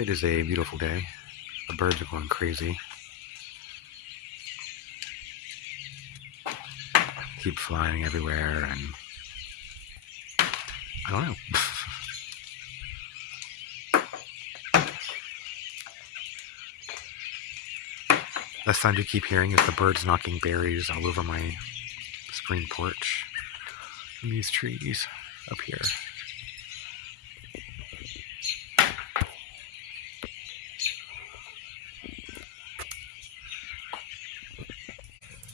It is a beautiful day. The birds are going crazy. Keep flying everywhere, and I don't know. The sound you keep hearing is the birds knocking berries all over my screen porch and these trees up here.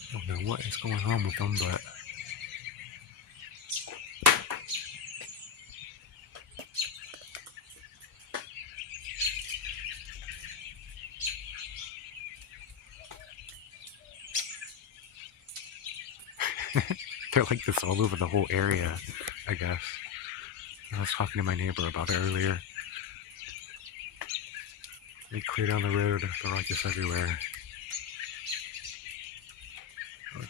I don't know what is going on with them, but they're like this all over the whole area, I guess. I was talking to my neighbor about it earlier. They clear down the road, they're like this everywhere. But,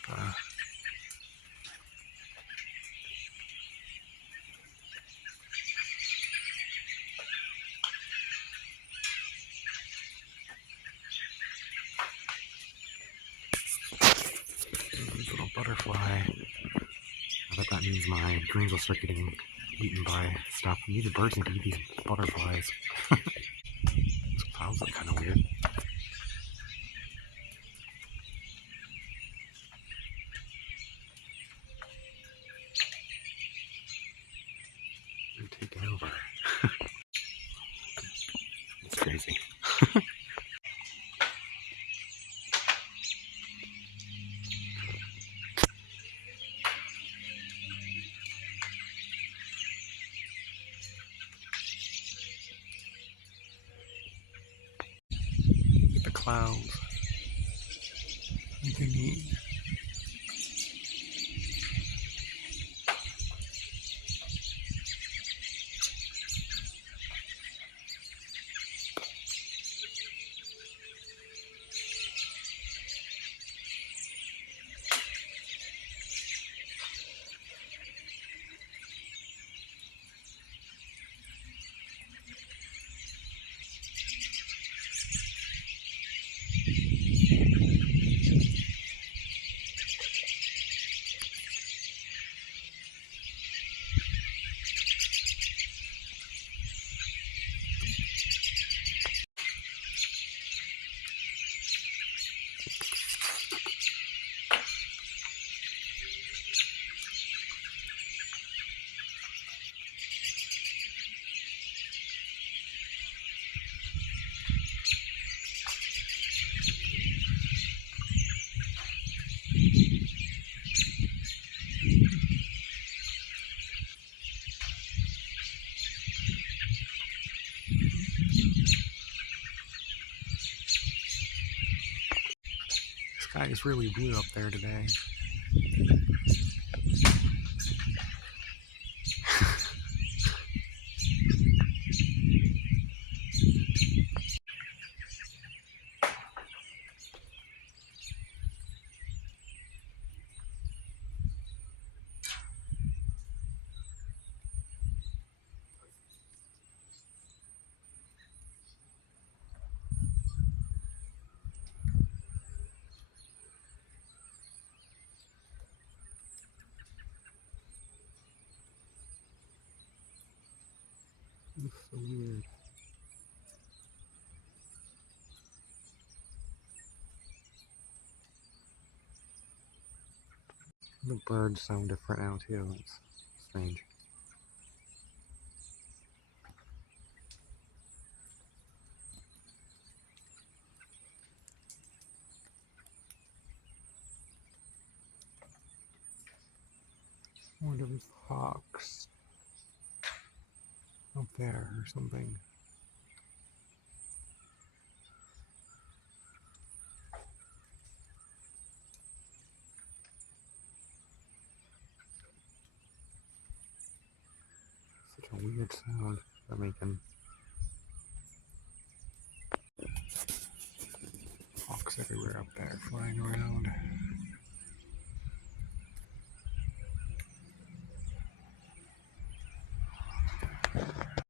little butterfly. I bet that means my greens will start getting eaten by stuff. Maybe the birds need to eat these butterflies. These clouds look kind of weird. They're taking over. It's crazy. Look at the clouds. Anything neat? The sky is really blue up there today. It's so weird. The birds sound different now too. It's strange. I wonder if it's hawks up there or something. Such a weird sound they're making. Hawks everywhere up there flying around.